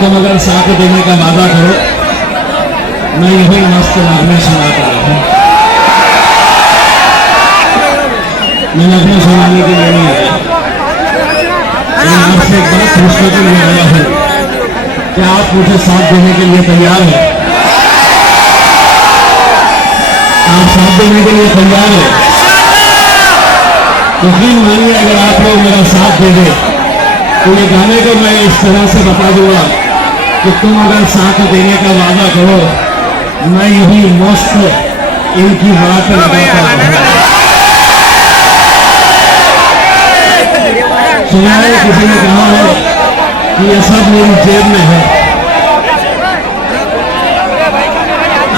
तुम अगर साथ देने का वादा करो, मैं यही मस्त नगमे सुनाता रहूं। मैं नगमे सुनाने के लिए नहीं आया, मैं आपसे एक बात पूछने के लिए आया हूं, क्या आप मुझे साथ देने के लिए तैयार हैं? आप साथ देने के लिए तैयार हैं? यकीन मानिए, अगर आप लोग मेरा साथ दे दें तो ये गाने को मैं इस तरह से बता दूंगा कि तुम अगर साथ देने का वादा करो, मैं यही मस्त इनकी बात लगाता हूं। सुना है किसी ने कहा है कि ये सब मेरी जेब में है।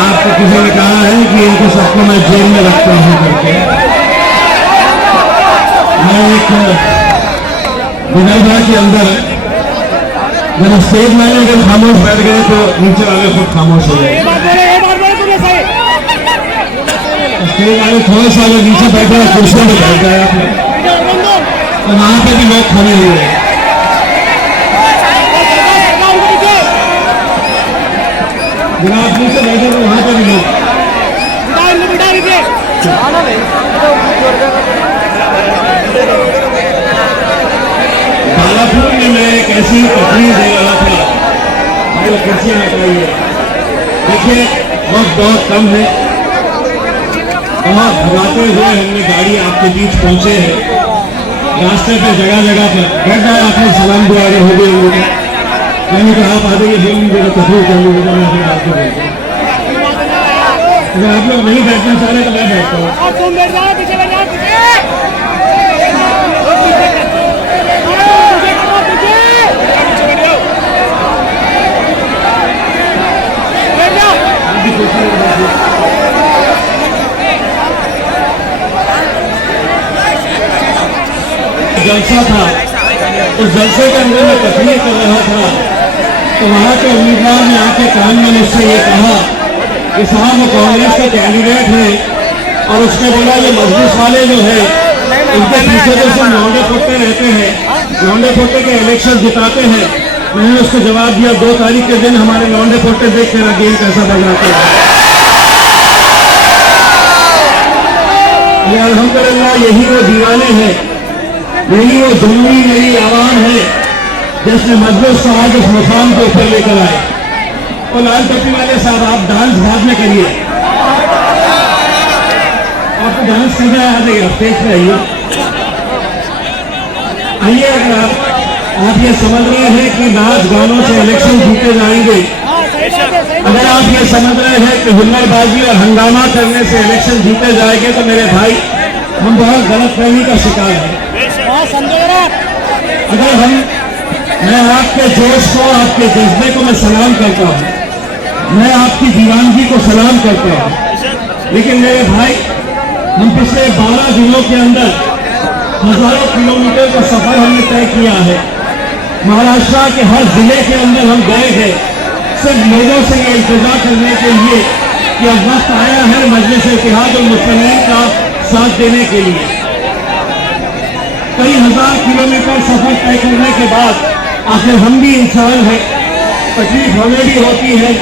आपको किसी ने कहा है कि इनको सबको मैं जेब में रखता हूं करके। मैं एक विदर्भा के अंदर जब स्टेज मैंने अगर खामोश बैठ गए तो नीचे वाले खुद खामोश हो गए। स्टेज वाले थोड़ा सा अगर नीचे बैठे कुर्सियों में बैठ गए आपने, तो वहां पे भी लोग खड़े हुए। जब आप नीचे बैठे तो वहां पे भी लोग। बालापुर में मैं एक ऐसी तकरीर दे रहा था, भाई कुर्सियां हटाइए। देखिए वक्त बहुत कम है, बहुत भगाते हुए हमने गाड़ी आपके बीच पहुंचे हैं। रास्ते पे जगह जगह पर बैठ जाए, आपने सलाम दुआ हो गए होंगे, मैंने कहा आप आ जाइए, बोल लीजिएगा तकरीर कर लीजिएगा, मैं फिर आपको बोलता हूँ। अगर आप लोग नहीं बैठना चाह रहे तो मैं बैठता हूँ। जलसा था, उस जलसे के अंदर मैं तकरीर कर रहा था, तो वहां के उम्मीदवार ने आके कान में मुझसे ये कहा कि साहब वो कांग्रेस के कैंडिडेट हैं, और उसने बोला ये मजलिस वाले जो है उनके पीछे जो सब लौंडे पोते रहते हैं, लौंडे पोते के इलेक्शन जिताते हैं। मैंने उसको जवाब दिया 2 तारीख के दिन हमारे लौंडे पोते देख तेरा गेम कैसा बजाते हैं। अल्हम्दुलिल्लाह यही वो दीवाने हैं, यही वो जुम्मी, यही आवाम है जिसने मजलिस को आज उस मुकाम को ऊपर लेकर आए। तो लाल टोपी वाले साहब आप डांस बाद में करिए, आपको डांस करना आ जाएगा, स्टेज पे आइए। आइए, अगर आप ये समझ रहे हैं कि नाच गानों से इलेक्शन जीते जाएंगे, अगर आप ये समझ रहे हैं कि हुन्नरबाजी और हंगामा करने से इलेक्शन जीते जाएंगे, तो मेरे भाई हम बहुत गलतफहमी का शिकार हैं। अगर मैं आपके जोश को, आपके जज्बे को मैं सलाम करता हूँ, मैं आपकी दीवानगी को सलाम करता हूँ, लेकिन मेरे भाई हम पिछले 12 दिनों के अंदर हजारों किलोमीटर का सफर हमने तय किया है। महाराष्ट्र के हर जिले के अंदर हम गए हैं, सिर्फ लोगों से ये इंतजार करने के लिए कि अब वक्त आया है मजलिस इत्तेहादुल मुस्लिमीन का साथ देने के लिए। कई हजार किलोमीटर सफर तय करने के बाद आखिर हम भी इंसान हैं, तकलीफ हमें भी होती है,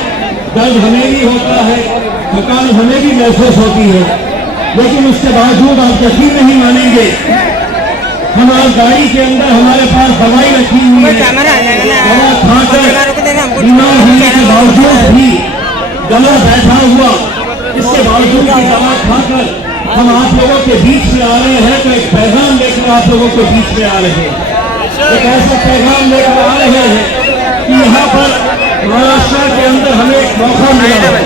दर्द हमें भी होता है, थकान हमें भी महसूस होती है, लेकिन उसके बावजूद आप यकीन नहीं मानेंगे, हमारी गाड़ी के अंदर हमारे पास दवाई रखी हुई है। दवा खाकर बीमार होने के बावजूद भी, गला बैठा हुआ, इसके बावजूद भी दवा खाकर हम आप लोगों के बीच में आ रहे हैं, तो एक पैगाम लेकर आप लोगों के बीच में आ रहे हैं। एक ऐसा पैगाम लेकर आ रहे हैं कि यहाँ पर महाराष्ट्र के अंदर हमें एक मौका मिला है।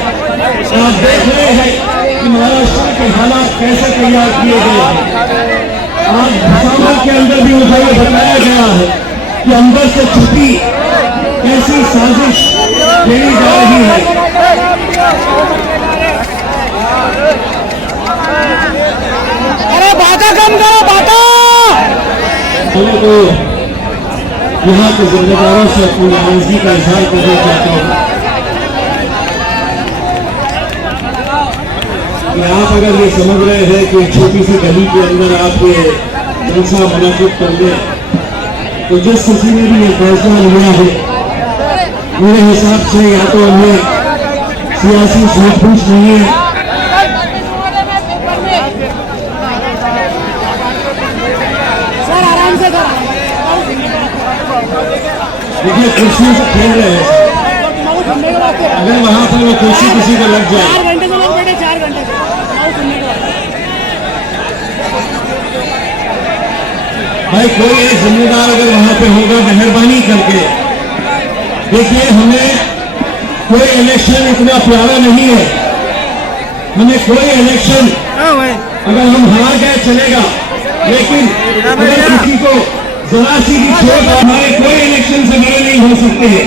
आप देख रहे हैं कि महाराष्ट्र के हालात कैसे तैयार किए गए हैं। आज भूसावल के अंदर भी मुझे ये बताया गया है कि अंदर से छुपी कैसी साजिश खेली जा रही है। अरे बाता कम करो, बाता। तो यहाँ के जिम्मेदारों से अपनी नाराजगी का इजहार करना चाहता हूँ कि आप अगर ये समझ रहे हैं कि छोटी सी गली के अंदर आप ये जलसा मुनाफिक कर लें, तो जिस किसी ने भी ये फैसला लिया है मेरे हिसाब से या तो हमें सियासी सूझबूझ नहीं है, सर आराम से करो। देखिए कुर्सियों से खेल रहे हैं। अगर वहां पर वो कुर्सी किसी को लग जाए, 4 घंटे से लोग बैठे, 4 घंटे से भाई कोई एक जिम्मेदार अगर वहां पे होगा, मेहरबानी करके देखिए, हमें कोई इलेक्शन इतना प्यारा नहीं है। हमें कोई इलेक्शन अगर हम हार गए चलेगा, लेकिन अगर किसी को जरा सी भी चोट, हमारे कोई इलेक्शन से बड़े नहीं हो सकते हैं।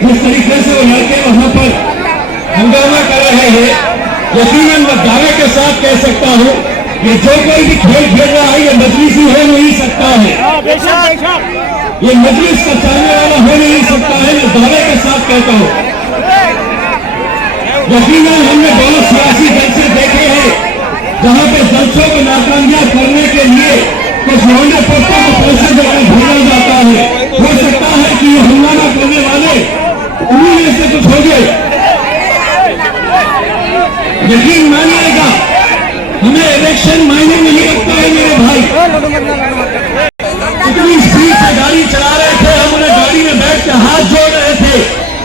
जिस तरीके से वो लड़के वहां पर हंगामा कर रहे हैं, यकीनन मैं दावे के साथ कह सकता हूं कि जो कोई भी खेल खेल रहा है, ये मजलिस ही हो नहीं सकता है, ये मजलिस का चलने वाला हो नहीं सकता है। मैं दावे के साथ कहता हूं, यकीनन हमने बहुत सियासी जलसे देखे हैं जहां पे जलसों को नाकामयाब करने के लिए कुछ लौंडे पत्तों को पैसे देकर भेजा जाता है। हो सकता है कि ये हंगामा करने वाले उन्हीं में से कुछ हो गए। यकीन मानिएगा, हमें इलेक्शन मायने नहीं रखता है मेरे भाई। इतनी स्पीड से गाड़ी चला रहे थे, हम उन्हें गाड़ी में बैठ के हाथ जोड़ रहे थे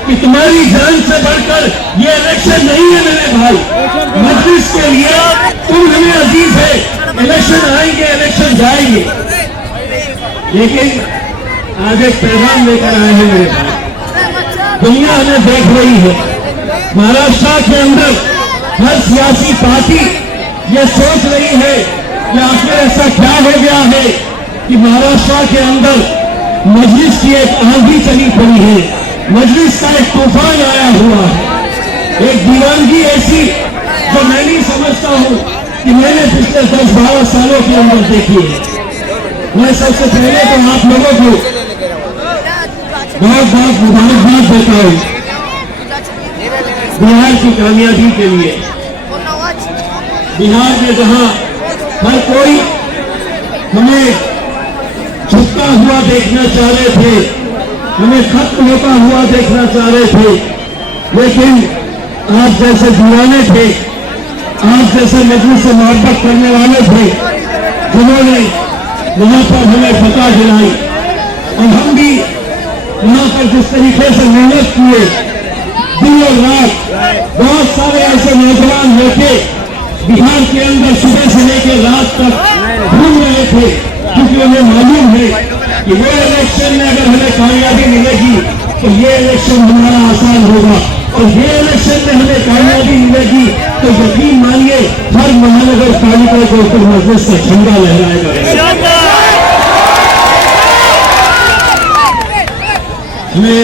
कि तुम्हारी जान से बढ़कर ये इलेक्शन नहीं है मेरे भाई। मजलिस के लिए तुम हमें अजीज है, इलेक्शन आएंगे, इलेक्शन जाएंगे, लेकिन आज एक पैगाम लेकर आए हैं मेरे भाई। दुनिया हमें देख रही है, महाराष्ट्र के अंदर हर सियासी पार्टी ये सोच रही है कि आखिर ऐसा क्या हो गया है कि महाराष्ट्र के अंदर मजलिस की एक आंधी चली पड़ी है, मजलिस का एक तूफान आया हुआ है, एक दीवानगी ऐसी जो मैं नहीं समझता हूं कि मैंने पिछले 10-12 सालों के अंदर देखी है। मैं सबसे पहले तो आप लोगों को बहुत बहुत मुबारकबाद देता हूं बिहार की कामयाबी के लिए। बिहार में जहां हर कोई हमें झुकता हुआ देखना चाह रहे थे, हमें खत्म होता हुआ देखना चाह रहे थे, लेकिन आप जैसे दीवाने थे, आप जैसे मजलिस से मोहब्बत करने वाले थे, जिन्होंने वहां पर हमें फतह दिलाई, और हम भी वहां पर जिस तरीके से मेहनत किए, दिन और रात, बहुत सारे ऐसे नौजवान लड़के बिहार के अंदर सुबह से लेकर रात तक घूम रहे थे, क्योंकि उन्हें मालूम है कि वो इलेक्शन में अगर हमें कामयाबी मिलेगी तो ये इलेक्शन हमारा आसान होगा, और ये इलेक्शन में हमें कामयाबी मिलेगी तो यकीन मानिए हर महानगर पालिका के ऊपर मजलिस का झंडा लहराएगा। हमें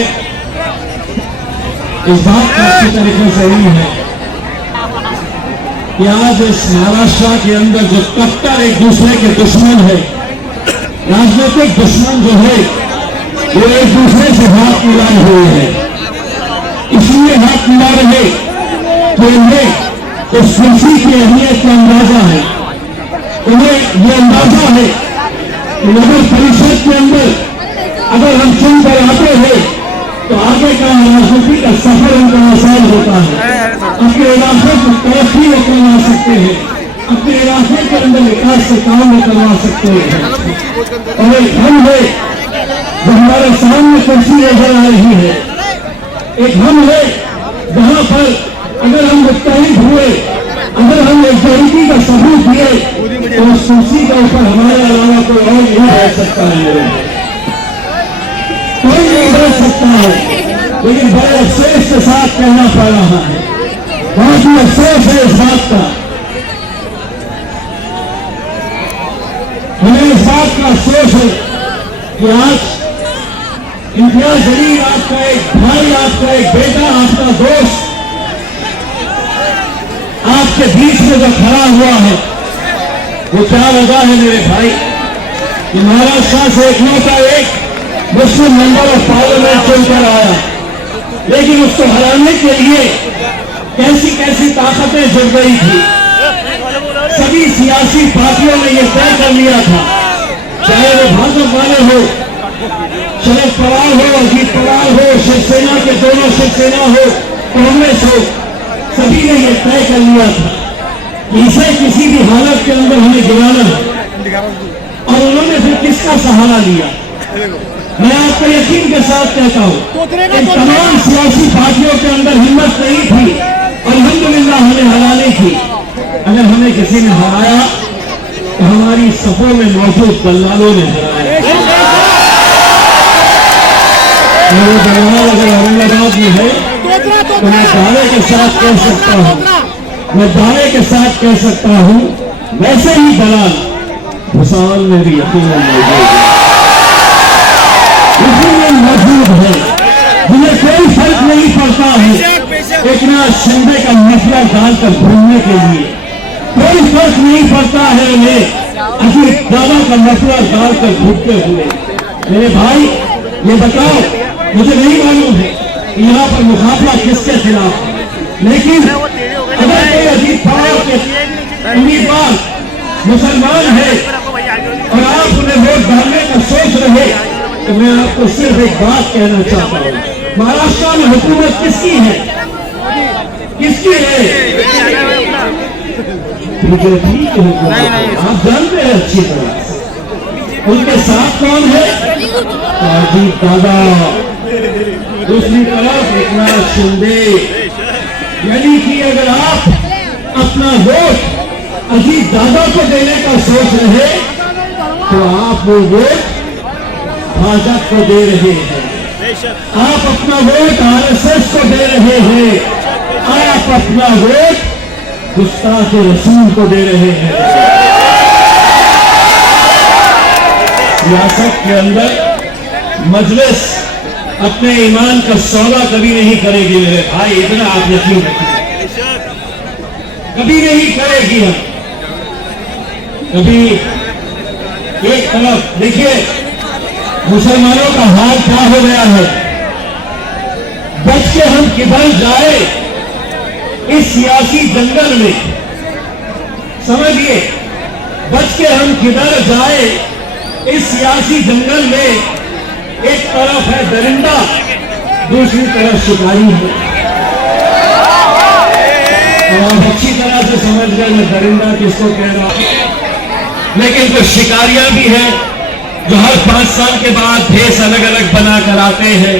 इस बात का अच्छी तरीके से नहीं है कि आज इस महाराष्ट्र के अंदर जो कट्टर एक दूसरे के दुश्मन है, राजनीतिक दुश्मन जो है, वो एक दूसरे से हाथ मिलाए हुए हैं। इसलिए हाथ मिला रहे कि उन्हें इस कुर्सी की अहमियत का अंदाजा है, उन्हें ये अंदाजा है कि नगर परिषद के अंदर अगर हम चुनकर आते हैं तो आगे का राजनीति का सफर उनका आसान होता है, अपने इलाके को तरक्की में करवा सकते हैं, अपने इलाके के अंदर विकास से काम में करवा सकते हैं। और एक हम है जो हमारे सामने कुर्सी नजर आ रही है, एक हम है जहां पर अगर हम मुत्तहिद हुए, अगर हम एकजुटता का सबूत दिए तो उस कुर्सी के ऊपर हमारे अलावा कोई और नहीं बैठ सकता है, कोई नहीं बैठ सकता है। लेकिन बड़े अफसोस के साथ कहना पड़ रहा है, बहुत ही अफसोस है इस बात का, हमें इस बात का अफसोस है कि आज इम्तियाज जलील आपका एक भाई, आपका एक बेटा, आपका दोस्त आपके बीच में जो खड़ा हुआ है, वो क्या वजह है मेरे भाई कि महाराष्ट्र से एक मुस्लिम मेंबर ऑफ पार्लियामेंट चुनकर आया, लेकिन उसको हराने के लिए कैसी कैसी ताकतें जुड़ गई थी। सभी सियासी पार्टियों ने यह तय कर लिया था, चाहे वो भाजपा वाले हो, शरद पवार हो, अजीत पवार हो, शिवसेना के दोनों शिवसेना हो, कांग्रेस हो, सभी ने यह तय कर लिया था कि इसे किसी भी हालत के अंदर हमें गिराना है। और उन्होंने फिर किसका सहारा लिया? मैं आपको यकीन के साथ कहता हूं, इन तमाम सियासी पार्टियों के अंदर हिम्मत नहीं थी, अल्हम्दुलिल्लाह हमें हराने की। अगर हमें किसी ने हराया तो हमारी सफों में मौजूद दलालों ने हराया। वो दलाल अगर औरंगाबाद में है तो मैं दावे के साथ कह सकता हूं, मैं दावे के साथ कह सकता हूं, वैसे ही दलाल भुसावल में भी यकीनन मौजूद है, जिन्हें कोई फर्क नहीं पड़ता है एकनाथ शिंदे का मसला डालकर घूमने के लिए, कोई फर्क नहीं पड़ता है उन्हें अजीत दादा का मसला डालकर घूमते हुए। मेरे भाई ये बताओ, मुझे नहीं मालूम है यहाँ पर मुकाबला किसके खिलाफ है, लेकिन अगर कोई अजीत पवार के उम्मीदवार मुसलमान है और आप उन्हें वोट डालने का सोच रहे, तो मैं आपको सिर्फ एक बात कहना चाहता हूँ, महाराष्ट्र में हुकूमत किसकी है? किसकी है? बीजेपी की हुकूमत। आप जानते हैं अच्छी तरह से। उनके साथ कौन है? अजीत दादा, दूसरी तरफ एकनाथ शिंदे। यानी कि अगर आप अपना वोट अजीत दादा को देने का सोच रहे तो आप वो वोट भाजपा को दे रहे हैं, आप अपना वोट आरएसएस को दे रहे हैं, आप अपना वोट गुस्ताख रसूल को दे रहे हैं। सियासत के अंदर मजलिस अपने ईमान का सौदा कभी नहीं करेगी मेरे भाई, इतना आप यकीन रखिए, कभी नहीं करेगी। हम कभी एक तरफ देखिए मुसलमानों का हाल क्या हो गया है, बच के हम किधर जाए इस सियासी जंगल में, समझिए, बच के हम किधर जाए इस सियासी जंगल में। एक तरफ है दरिंदा, दूसरी तरफ शिकारी है। और आप अच्छी तरह से समझ गए मैं दरिंदा किसको कह रहा हूं। लेकिन कुछ शिकारियां भी हैं जो हर 5 साल के बाद भेष अलग अलग बना कर आते हैं।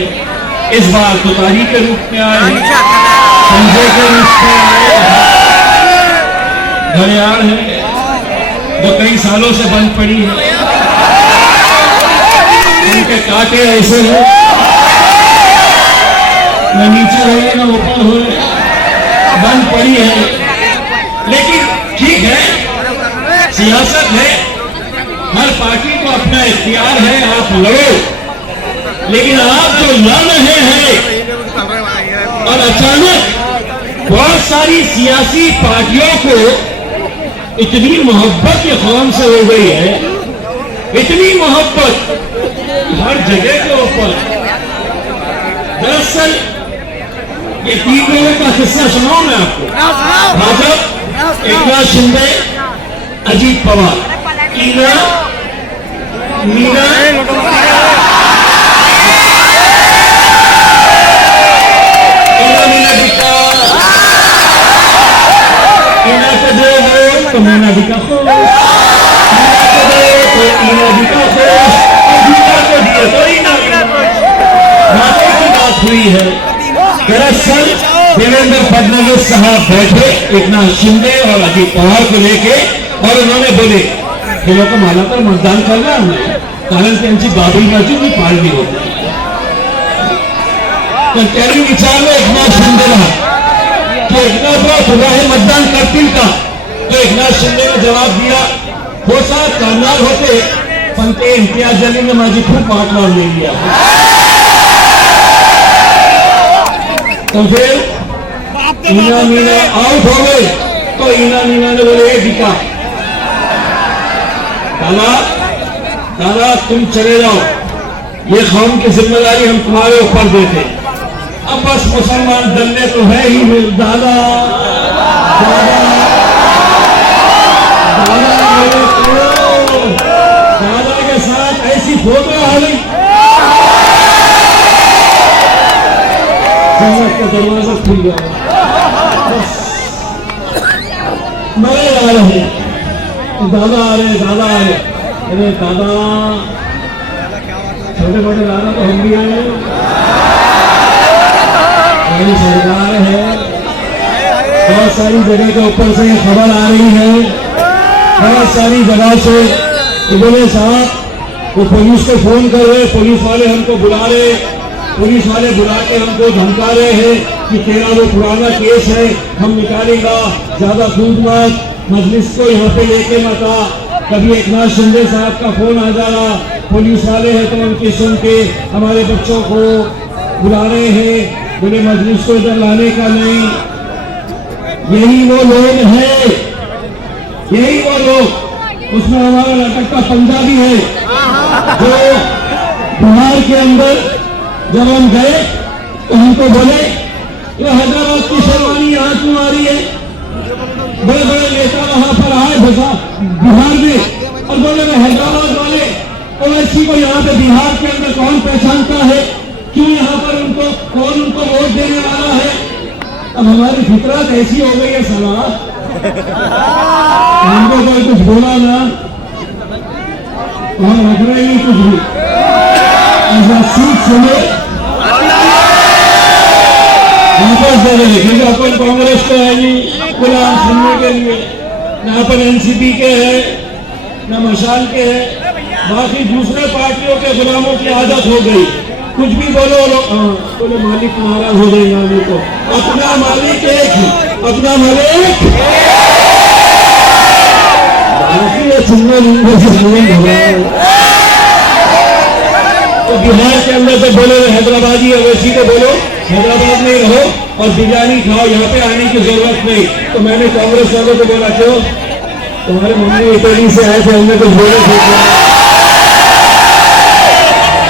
इस बार तुतारी के रूप में आए, संजय के रूप में आए, घड़ियाल है जो कई सालों से बंद पड़ी है, उनके कांटे ऐसे हैं न नीचे हो रहे न ऊपर हो रहे, बंद पड़ी है। लेकिन ठीक है, सियासत है, हर पार्टी को अपना इख्तियार है, आप लड़ो। लेकिन आप जो लड़ रहे हैं और अचानक बहुत सारी सियासी पार्टियों को इतनी मोहब्बत के खौम से हो गई है, इतनी मोहब्बत हर जगह के ऊपर। दरअसल ये 3 लोगों का किस्सा सुनाऊं मैं आपको। भाजपा, एकनाथ शिंदे, अजीत पवार, मीना तो मीना भी का खोज, तो मीना भी का खोज, को दिए तो बातों की बात हुई है। दरअसल देवेंद्र फडणवीस साहब बैठे एकनाथ शिंदे और अजीत पवार को लेके और उन्होंने बोले हे लोक मला तर मतदान करणार नाही, कारण त्यांची बाबरी मस्जिद ही पाळली होती। तर त्यांनी विचारलं एकनाथ शिंदेला की एकनाथराव तुला हे मतदान करतील का? तो एकनाथ शिंदेने जवाब दिया, हो साहब करणार होते, पण ते इम्तियाज जलीने माझी खूप वाट लावलेली आहे। तो फिर ईना मीना आउट हो गए, तो ईना मीना ने बोले दिखा दादा दादा तुम चले जाओ, ये कौम की जिम्मेदारी हम तुम्हारे ऊपर देते। अब बस मुसलमान दलने तो है ही नहीं। दादा दादा दादा मेरे को दादा के साथ ऐसी फोटो आ गई, जन्नत का दरवाजा खुल गया। बस मरे जा रहे हैं, दादा आ रहे, दादा आ रहे। अरे दादा, छोटे मोटे दादा तो हम भी आए, हमारी सरकार है, बहुत सारी जगह के ऊपर से खबर आ रही है, बहुत सारी जगह से। तो बोले साहब, वो पुलिस को फोन कर रहे, पुलिस वाले हमको बुला रहे, पुलिस वाले बुला के हमको धमका रहे हैं कि तेरा वो पुराना केस है, हम निकालेगा, ज्यादा कूद मत, मजलिस को यहाँ पे लेके मत आ। कभी एक नाथ शिंदे साहब का फोन आ जा रहा, पुलिस वाले हैं तो उनकी सुन के हमारे बच्चों को बुला रहे हैं, बोले मजलिस को इधर लाने का नहीं। यही वो लोग हैं, यही वो लोग। उसमें हमारा लटकता पंजाबी है, जो बिहार के अंदर जब हम गए तो हमको बोले ये हैदराबाद की शेरवानी यहाँ क्यों आ रही है। बड़े बड़े नेता वहां पर आए बिहार में और बोले मैं हैदराबाद वाले ओवैसी को यहाँ पे बिहार के अंदर कौन पहचानता है, क्यों यहाँ पर उनको कौन उनको वोट देने वाला है। अब हमारी फितरत ऐसी हो गई है सवाल, हमको कोई कुछ बोला ना तो हम रख रहे नहीं कुछ भी, ऐसा सीट सुने वापस दे रहे। क्योंकि अपन कांग्रेस को है नहीं गुलाम सुनने के लिए, न अपन एनसीपी के है न मशाल के है, बाकी दूसरे पार्टियों के गुलामों की आदत हो गई, कुछ भी बोलो बोले मालिक नाराज हो जाएगा। हमें को अपना मालिक एक ही, अपना मालिक बाकी ये सुनने तो बिहार के अंदर से बोले हैदराबादी अवैसी को बोलो हैदराबाद में रहो और बिरयानी खाओ, यहाँ पे आने की जरूरत नहीं। तो मैंने कांग्रेस वालों को बोला क्यों, तुम्हारे मम्मी इटली से आए थे, हमने कुछ बोले थे,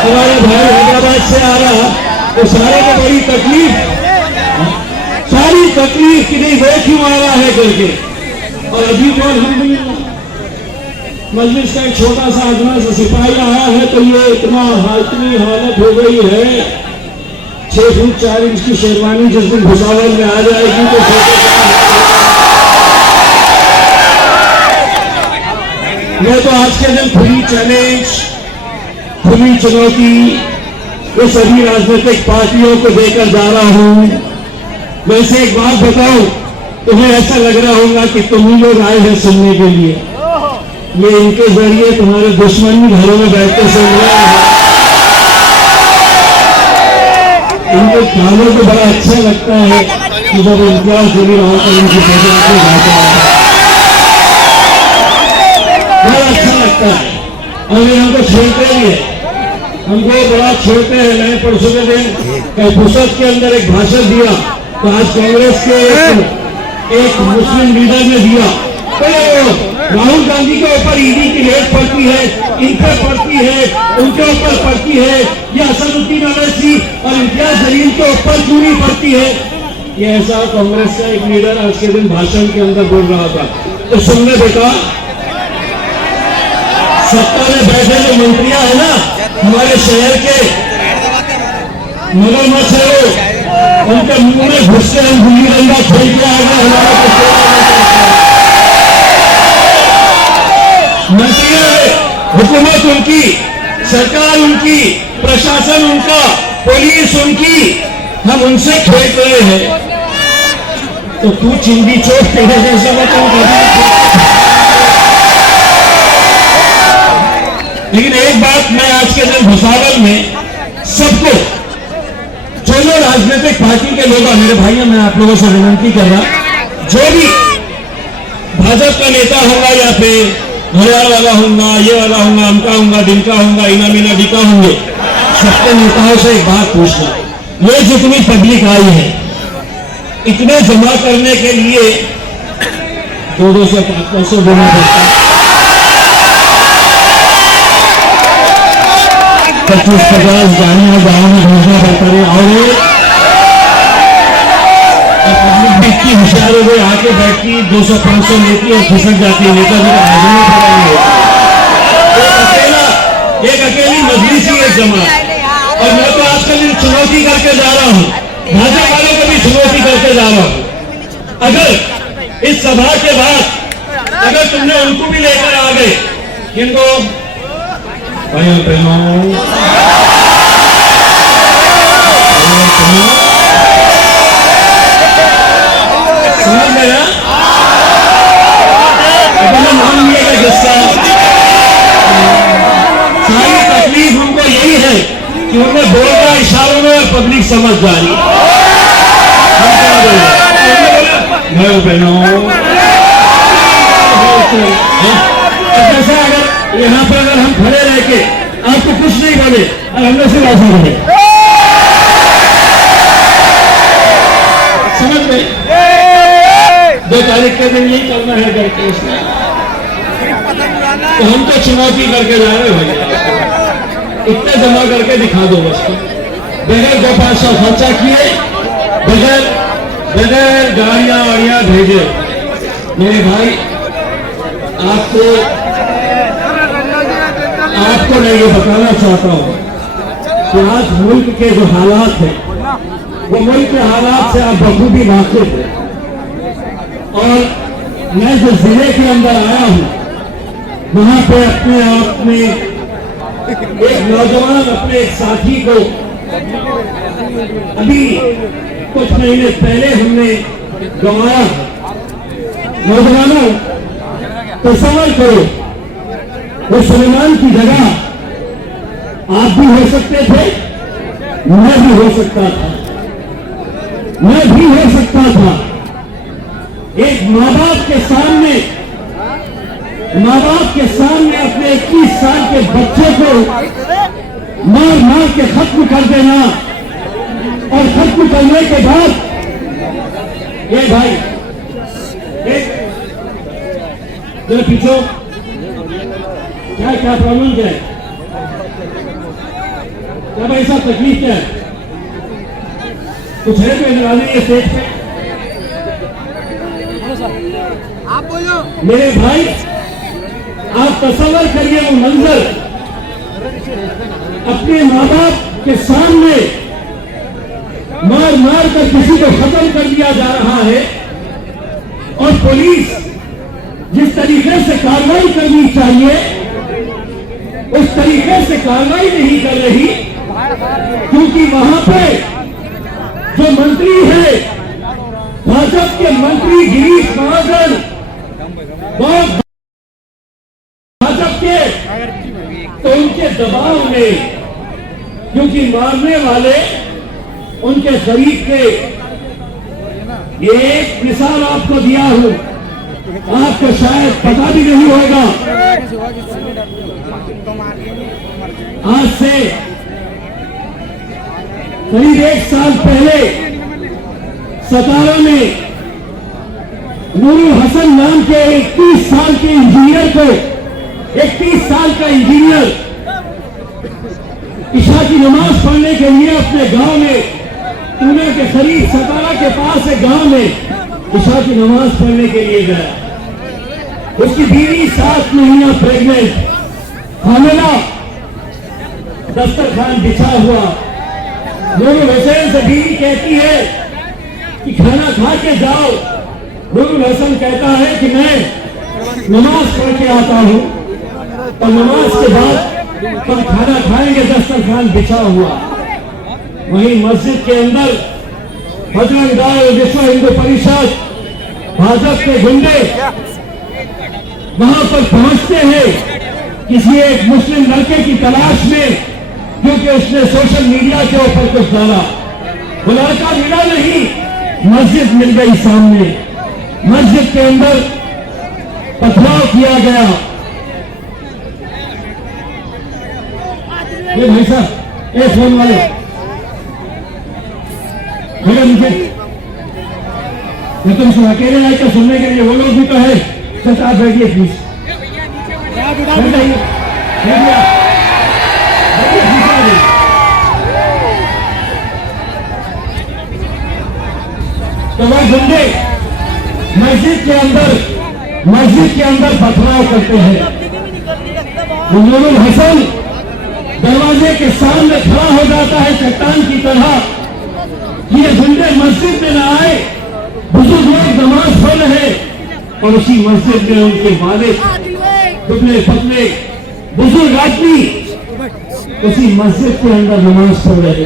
तुम्हारा भाई हैदराबाद से आ रहा तो सारे को बड़ी तकलीफ, सारी तकलीफ कि नहीं वो क्यों आ रहा है करके। और अभी तो हम मजलिस का एक छोटा सा आदमी सा सिपाही आया है तो ये इतनी हालत हो गई है, 6 फुट 4 इंच की शेरवानी जिस दिन भुसावल में आ जाएगी तो मैं तो आज के दिन खुली चैलेंज, खुली चुनौती ये सभी राजनीतिक पार्टियों को देकर जा रहा हूं। वैसे एक बात बताऊं, तुम्हें ऐसा लग रहा होगा कि तुम ही लोग आए हैं सुनने के लिए, ये इनके जरिए तुम्हारे दुश्मन भी घरों में बैठते सुन रहे हैं। इनको कानों को बड़ा अच्छा लगता है कि जब इम्तियाज जलील होकर इनकी प्रेजेंस में जाता है, बड़ा अच्छा लगता है। और ये हमको छेड़ते भी है, हमको बड़ा छेड़ते हैं। मैंने परसों के दिन फुर्सत के अंदर एक भाषण दिया तो आज कांग्रेस के एक मुस्लिम लीडर ने दिया, राहुल गांधी के ऊपर ईडी की रेड पड़ती है, इन पर पड़ती है, उनके ऊपर पड़ती है, ये असदुद्दीन अवैसी और इम्तियाज जलील के ऊपर क्यों नहीं पड़ती है। ये ऐसा कांग्रेस का एक लीडर आज के दिन भाषण के अंदर बोल रहा था। तो सुनने बेटा, सत्ता में बैठे जो मंत्रियां है ना हमारे शहर के, मगरमच्छ है वो, उनके मुंह में घुसते हम गुल्ली डंडा खेल के आ गए। हमारा मंत्री हुकूमत उनकी, सरकार उनकी, प्रशासन उनका, पुलिस उनकी, हम उनसे खेल रहे हैं। तो तू चिंदी चोट तेरे जैसा लेकिन एक बात मैं आज के दिन भुसावल में सबको, जो लोग राजनीतिक पार्टी के लोग, मेरे भाइयों मैं आप लोगों से विनती कर रहा, जो भी भाजपा का नेता होगा या फिर हरियाणा वाला होगा, ये वाला होगा, अमका होगा, डिमका होगा, इना मीना डिका होंगे, सबके नेताओं से एक बात पूछना, ये जितनी पब्लिक आई है इतने जमा करने के लिए 200-500 देना पड़ता है, 25-50 गाँव में भेजना पड़ता है। और पब्लिक भी इतनी होशियार हो गई, आके बैठती 200-500 लेती और खिसक जाती है, नेता भी आदमी एक अकेली मजलिस ही एक जमा। और मैं तो आजकल चुनौती करके जा रहा हूं, भाजपा वालों को भी चुनौती करके जा रहा हूं। अगर इस सभा के बाद अगर तुमने उनको भी लेकर आ गए, किनको भाइयों बहनों, समझ में ना नाम लिएगा गुस्सा। सारी तकलीफ उनको यही है कि उन्हें बोलना इशारों में और पब्लिक समझ जा रही है। जैसा अगर यहाँ पर अगर हम खड़े रह के आपको कुछ नहीं बोले और हमने से ऐसा बोले, समझ में 2 तारीख के दिन यही करना है करके उसने, तो हम तो चुनौती करके जा रहे भैया, इतने जमा करके दिखा दो बस, बगैर 2-500 खर्चा किए, बगैर गाड़ियां वाड़ियां भेजे। मेरे भाई आपको मैं ये बताना चाहता हूं कि आज मुल्क के जो हालात हैं वो मुल्क के हालात से आप बखूबी वाकिफ हैं। और मैं जो जिले के अंदर आया हूं वहां पे अपने आप में एक नौजवान अपने एक साथी को अभी कुछ महीने पहले हमने गंवाया। नौजवानों तसव्वुर करो, वो सुलेमान की जगह आप भी हो सकते थे, मैं भी हो सकता था, मैं भी हो सकता था। एक माँ बाप के सामने अपने 21 साल के बच्चे को मार मार के खत्म कर देना, और खत्म करने के बाद ये भाई एक जरा पीछो, क्या प्रॉब्लम क्या है, क्या भाई साहब तकलीफ क्या है, कुछ है कोई नाराजगी है स्टेज पे? आप बोलो मेरे भाई, आप तसव्वुर करिए वो मंजर, अपने माँ बाप के सामने मार मार कर किसी को खत्म कर दिया जा रहा है, और पुलिस जिस तरीके से कार्रवाई करनी चाहिए उस तरीके से कार्रवाई नहीं कर रही, क्योंकि वहां पे जो मंत्री है भाजपा के मंत्री गिरीश महाजन, बहुत भाजपा के, तो उनके दबाव में, क्योंकि मारने वाले उनके करीब के, ये एक मिसाल आपको दिया हूं, आपको शायद पता भी नहीं होगा। आज से करीब 1 साल पहले सतारा में नूरुल हसन नाम के 31 साल के इंजीनियर को, 31 साल का इंजीनियर इशा की नमाज पढ़ने के लिए अपने गांव में, पुणे के करीब सतारा के पास एक गांव में इशा की नमाज पढ़ने के लिए गया। उसकी बीवी 7 महीना प्रेग्नेंट, हामिला, दस्तरखान बिछा हुआ। नूरुल हुसैन से बीवी कहती है कि खाना खा के जाओ। नूरुल हसन कहता है कि मैं नमाज पढ़ के आता हूं, और नमाज के बाद हम खाना खाएंगे। दस्तरखान बिछा हुआ। वहीं मस्जिद के अंदर बजरंग दल, विश्व हिंदू परिषद, भाजपा के गुंडे वहां पर पहुंचते हैं किसी एक मुस्लिम लड़के की तलाश में, क्योंकि उसने सोशल मीडिया के ऊपर कुछ डाला। वो लड़का मिला नहीं, मस्जिद मिल गई सामने। मस्जिद के अंदर पथराव किया गया। ये भाई साहब, ये फोन वाले भैया, मुझे मैं तुमसे अकेले आकर सुनने के लिए, वो लोग भी तो है। सच आप बैठिए प्लीज, बैठाइए, तो वह गुंडे मस्जिद के अंदर पथराव करते हैं। नूरुल हसन दरवाजे के सामने खड़ा हो जाता है चट्टान की तरह, कि ये गुंडे मस्जिद में ना आए, बुजुर्ग लोग नमाज पढ़ रहे और उसी मस्जिद में उनके वालिद दुबले पतले बुजुर्ग आदमी उसी मस्जिद के अंदर नमाज पढ़ रहे।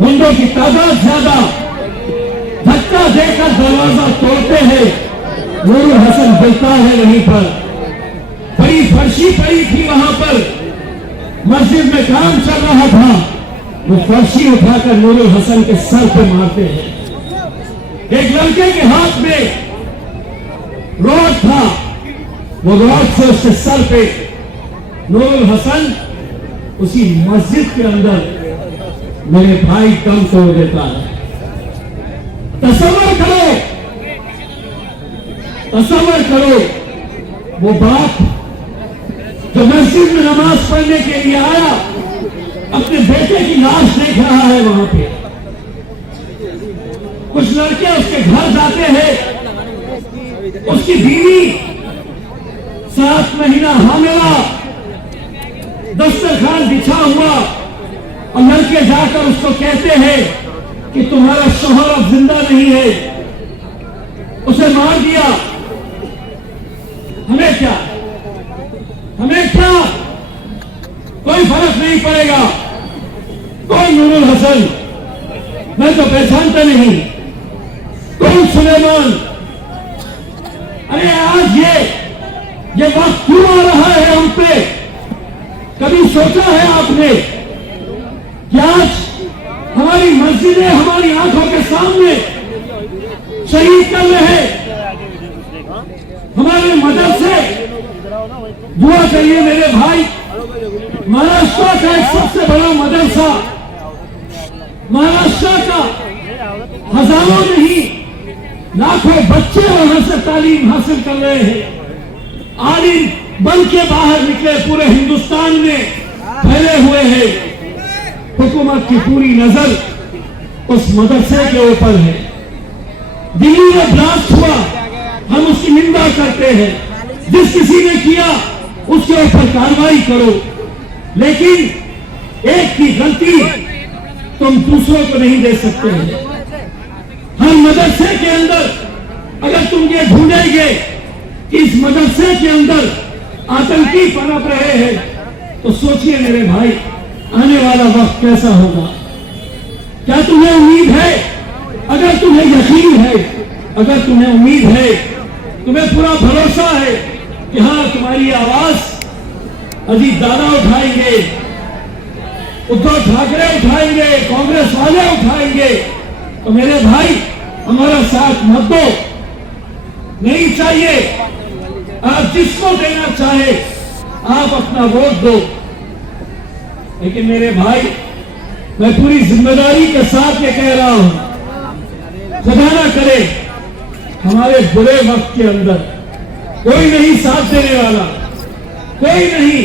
गुंडों की तादाद ज्यादा, धक्का देकर दरवाजा तोड़ते हैं। नूरुल हसन बोलता है वहीं पर बड़ी फर्शी पड़ी थी, वहां पर मस्जिद में काम चल रहा था, वो फर्शी उठाकर नूरुल हसन के सर पे मारते हैं। एक लड़के के हाथ में रॉड था, वो रॉड से उसके सर पे नूरुल हसन उसी मस्जिद के अंदर मेरे भाई दम तोड़ देता है। तसव्वुर करो वो बाप जो मस्जिद में नमाज पढ़ने के लिए आया, अपने बेटे की लाश देख रहा है वहां पे। कुछ लड़के उसके घर जाते हैं, उसकी बीवी 7 महीना हामिला, दस्तरखान बिछा हुआ, और लड़के जाकर उसको कहते हैं कि तुम्हारा शौहर अब जिंदा नहीं है, उसे मार दिया। हमें क्या, कोई फर्क नहीं पड़ेगा। कौन नूरुल हसन, मैं तो पहचानता नहीं। कौन सुलेमान? अरे आज ये वक्त क्यों आ रहा है हम पे? कभी सोचा है आपने कि आज हमारी मस्जिदें हमारी आंखों के सामने शहीद कर रहे, हमारे मदरसे? दुआ करिए मेरे भाई, महाराष्ट्र का एक सबसे बड़ा मदरसा, महाराष्ट्र का हजारों नहीं लाखों बच्चे वहां से तालीम हासिल कर रहे हैं, आलिम बन के बाहर निकले, पूरे हिंदुस्तान में फैले हुए हैं। हुकूमत की पूरी नजर उस मदरसे के ऊपर है। दिल्ली में ब्लास्ट हुआ, हम उसकी निंदा करते हैं, जिस किसी ने किया उसके ऊपर कार्रवाई करो, लेकिन एक की गलती तुम दूसरों को नहीं दे सकते हैं। हर मदरसे के अंदर अगर तुम ये ढूंढेंगे कि इस मदरसे के अंदर आतंकी पनप रहे हैं, तो सोचिए मेरे भाई, आने वाला वक्त कैसा होगा। क्या तुम्हें उम्मीद है? अगर तुम्हें यकीन है, अगर तुम्हें उम्मीद है, तुम्हें पूरा भरोसा है कि हाँ तुम्हारी आवाज अजीत दादा उठाएंगे, उद्धव ठाकरे उठाएंगे, कांग्रेस वाले उठाएंगे, तो मेरे भाई हमारा साथ मत दो। नहीं चाहिए, आप जिसको देना चाहे आप अपना वोट दो, लेकिन मेरे भाई मैं पूरी जिम्मेदारी के साथ ये कह रहा हूं, खुदा ना करे हमारे बुरे वक्त के अंदर कोई नहीं साथ देने वाला, कोई नहीं।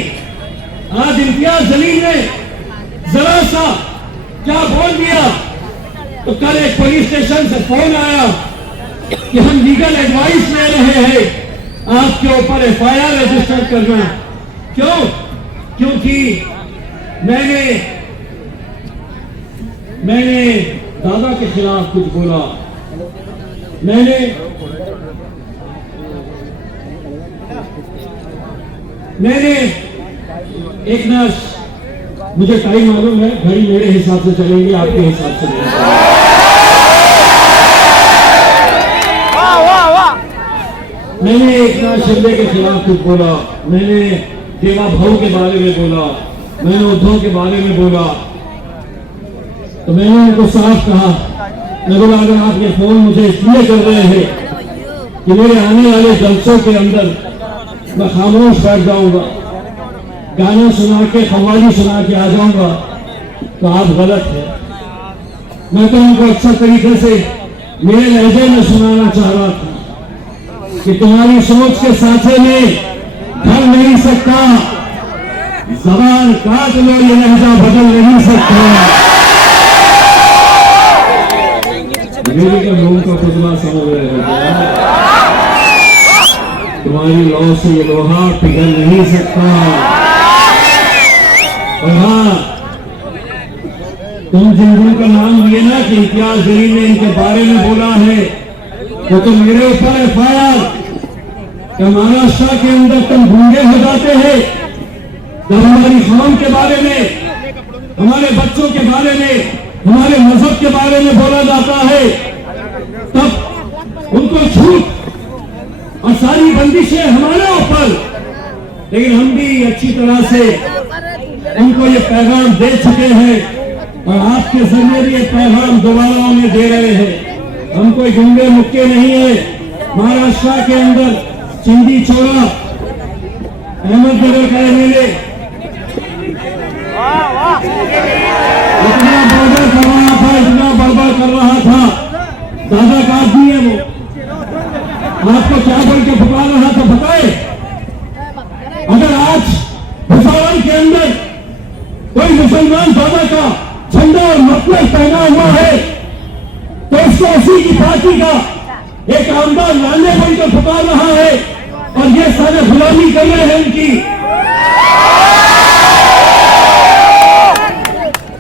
आज इम्तियाज जलील ने जरा सा क्या बोल दिया, तो कल एक पुलिस स्टेशन से फोन आया कि हम लीगल एडवाइस ले रहे हैं, आपके ऊपर एफआईआर रजिस्टर करना। क्यों? क्योंकि मैंने दादा के खिलाफ कुछ बोला, मैंने एक ना, मुझे टाइम मालूम है, घड़ी मेरे हिसाब से चलेंगे, आपके हिसाब से नहीं। मैंने एक ना शिंदे के खिलाफ कुछ बोला, मैंने देवा भाऊ के बारे में बोला, मैंने उद्धव के बारे में बोला, तो मैंने उनको साफ कहा, मैं बोला अगर आप ये फोन मुझे इसलिए कर रहे हैं कि मेरे आने वाले जलसों के अंदर मैं खामोश बैठ जाऊंगा, गाना सुना के कव्वाली सुना के आ जाऊंगा, तो आप गलत है। मैं तो उनको अच्छा तरीके से मेरे लहजे में सुनाना चाह रहा था कि तुम्हारी सोच के साथे में ढल नहीं सकता, ज़बान काट लो, ये लहजा बदल नहीं सकता। मेरे के लोगों का खुदमा समझ रहे हो, तुम्हारी लौ से ये लोहा पिघल नहीं सकता। और हाँ, तुम जिन का नाम लिए ना कि इम्तियाज जलील ने इनके बारे में बोला है, तो मेरे ऊपर FIR कि महाराष्ट्र के अंदर तुम गूंगे हो जाते हैं जब हमारी कौम के बारे में, हमारे बच्चों के बारे में, हमारे मजहब के बारे में बोला जाता है, तब उनको छूट और सारी बंदिशें हमारे ऊपर। लेकिन हम भी अच्छी तरह से उनको ये पैगाम दे चुके हैं और आपके जरिए भी ये पैगाम दोबारा उन्हें दे रहे हैं। हम कोई गुंडे मुक्के नहीं है। महाराष्ट्र के अंदर चिंदी चौड़ा, अहमदनगर का MLA इतना बर्बाद कर रहा था, इतना बर्बाद कर रहा था। दादा का आदमी है वो, आपको क्या बोल के पुकार रहा था बताए। अगर आज भुसावल के अंदर कोई मुसलमान दादा का झंडा और मफलर पहना हुआ है तो उसको उसी की पार्टी का एक आमदार लाने बोल के पुकार रहा है और ये सारे गुलामी कर रहे हैं उनकी।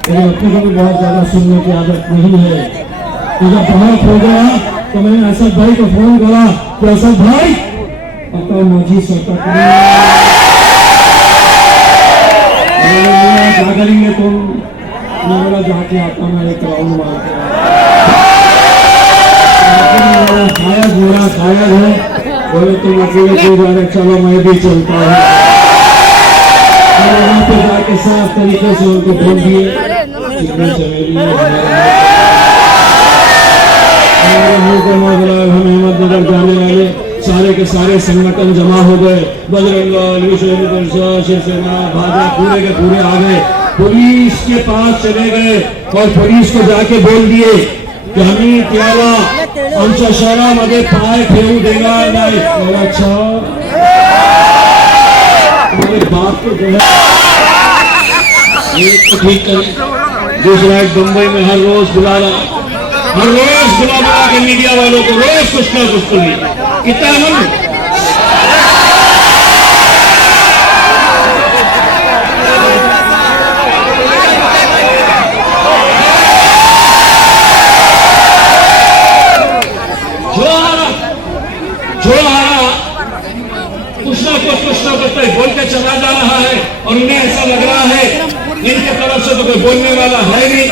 अपने को भी बहुत ज्यादा सुनने की आदत नहीं है, तो जब बहुत हो गया तो मैंने असद भाई को फोन करा कि असद भाई पता मुझी सकता क्या करेंगे तुम। मैं बोला जाके आता मैं एक राउंड मार शायद मेरा शायद है। बोले तुम अकेले क्यों जा रहे, चलो मैं भी चलता हूँ। वहां पे जाके साफ तरीके से उनको बोल दिए हम अहमदनगर जाने वाले सारे के सारे संगठन जमा हो गए। बजरंग दल, विश्व हिंदू परिषद, शिवसेना, भाजपा पूरे के पूरे आ गए। पुलिस के पास चले गए और पुलिस को जाके बोल दिए की आम्ही त्याला आमच्या शहरामध्ये पाय ठेवू देणार नाही। अच्छा मेरे बाप को जो है एक तो ठीक करें, दूसरा एक मुंबई में हर रोज बुला के मीडिया वालों को रोज कुछ ना कुछ तो नहीं कितना मन बोल के चला जा रहा है और उन्हें ऐसा लग रहा है इनके तरफ से तो कोई बोलने वाला है नहीं।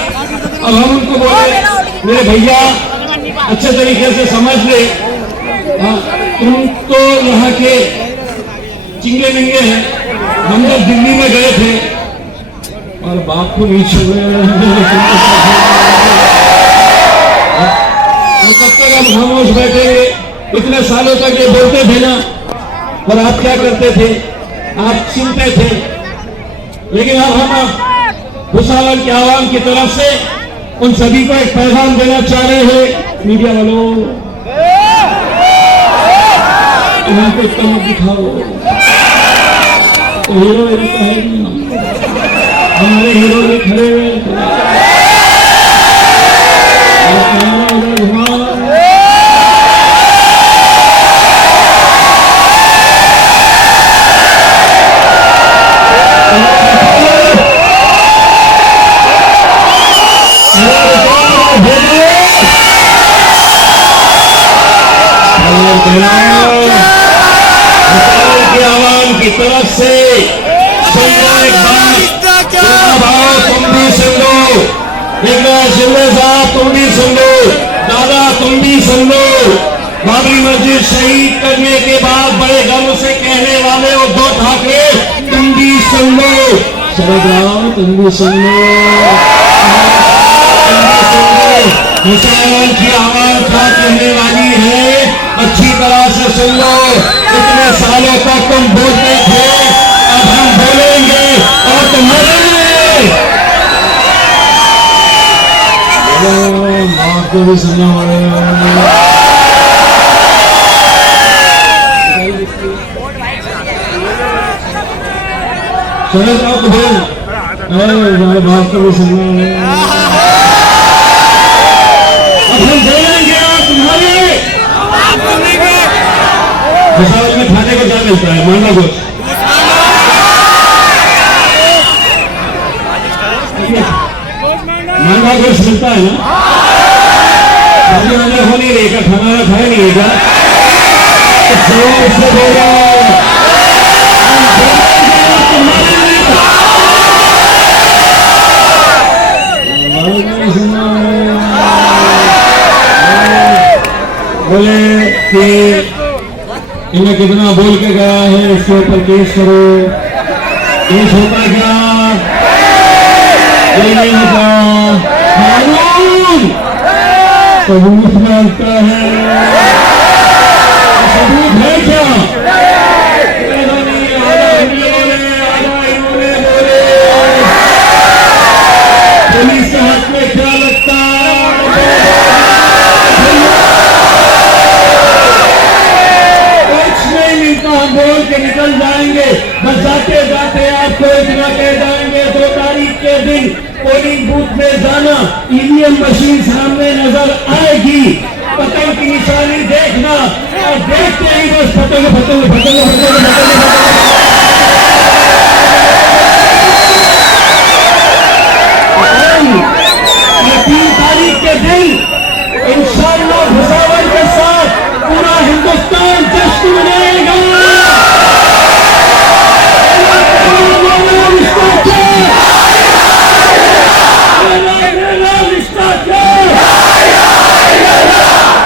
अब हम उनको बोले मेरे भैया अच्छे तरीके से समझ ले, तुम तो यहाँ के चिंगे मिंगे हैं। हम लोग दिल्ली में गए थे और बाप को नहीं छोड़ कब तक हम खामोश बैठेंगे। इतने सालों तक ये बोलते थे ना, और आप क्या करते थे, आप सुनते थे। लेकिन अब हम भुसावल के आवाम की तरफ से उन सभी को एक पैगाम देना चाह रहे हैं। मीडिया वालों यहाँ पे कम दिखाओ, तो हीरो तो है नहीं, हमारे हीरो भी खड़े हुए की आवाम की तरफ से एक बात तुम भी सुन लो, एक बार शिंदे साहब तुम भी सुन लो, दादा तुम भी सुन लो। बाबरी मस्जिद शहीद करने के बाद बड़े गर्व से कहने वाले उद्धव ठाकरे तुम भी सुन लो, शरद राव तुम भी सुन लो। भुसावल की आवाज क्या कहने वाली है अच्छी तरह से सुन लो। इतने सालों तक तुम बोलते थे, अब हम बोलेंगे और तुम बोलेंगे। बात को भी सुनना पड़ेगा। शरद राव को बोल, हमारे बात को भी सुनना पड़ेगा। हम बोलेंगे और तुम्हारे भुसावल में खाने को क्या मिलता है, मांडा गोश्त। महंगा गोश्त मिलता है ना? शादी वाले हो नहीं रहेगा, खाना खाए नहीं रहेगा। जोर से बोलो, बोले कि इन्हें कितना बोल के गया है, इसके ऊपर केस करो। केस होता क्या? ये नहीं होता। कानून सबूत मांगता है। सबूत है क्या? आधा हिंदी बोले, आधा इन्होंने बोले। पुलिस के हाथ में क्या लगता? हम बोल के निकल जाएंगे, बस जाते जाते आपको इतना कह जाएंगे 2 तारीख के दिन पोलिंग बूथ में जाना, ईवीएम मशीन सामने नजर आएगी, पतंग की निशानी देखना और देखते ही बस पतंग पतंग पतंग पतंग पतंग 3 तारीख के दिन इंशाअल्लाह भुसावल के साथ पूरा हिंदुस्तान जश्न मनाएगा।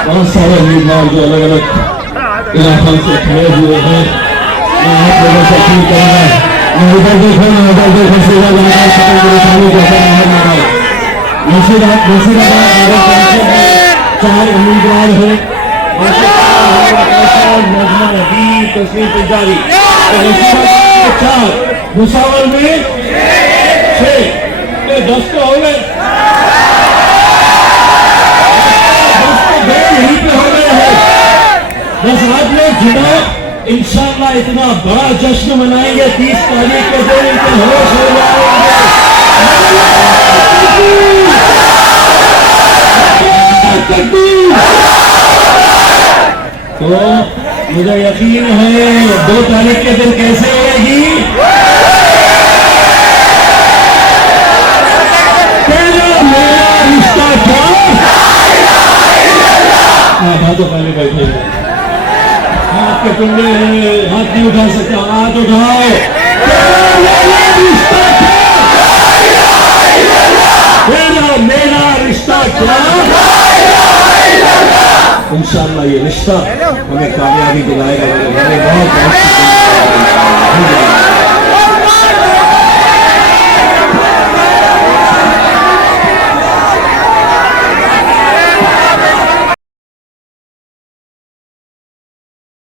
बहुत सारे उम्मीदवार जो अलग अलग इलाकों से खड़े हुए हैं, मैं आप लोगों से अपील करूंगा, मैं उधर देखो ना उधर देखो, सीधा जाना पतंग की निशानी जैसा नहीं लगाओ। मुर्शिदाबाद नगर परिषद में 4 उम्मीदवार हैं, नजमा हबीब, तस्लीम पुजारी। मुर्शिदाबाद 4, भुसावल में 6, 10 तो हो गए, 10 तो यहीं पे हो गए हैं। बस आप लोग जुड़ो, इंशाअल्लाह इतना बड़ा जश्न मनाएंगे 30 तारीख के दिन, इनके होश हो जाएंगे। तो मुझे यकीन है 2 तारीख के दिन कैसे होगी? पहला मेरा रिश्ता था। हाथ तो पहले बैठे हाथ के टुंडे हाथ नहीं उठा सकते, हाथ उठाओ। मेरा रिश्ता क्या? इंशाअल्लाह ये रिश्ता हमें कामयाबी दिलाएगा। बहुत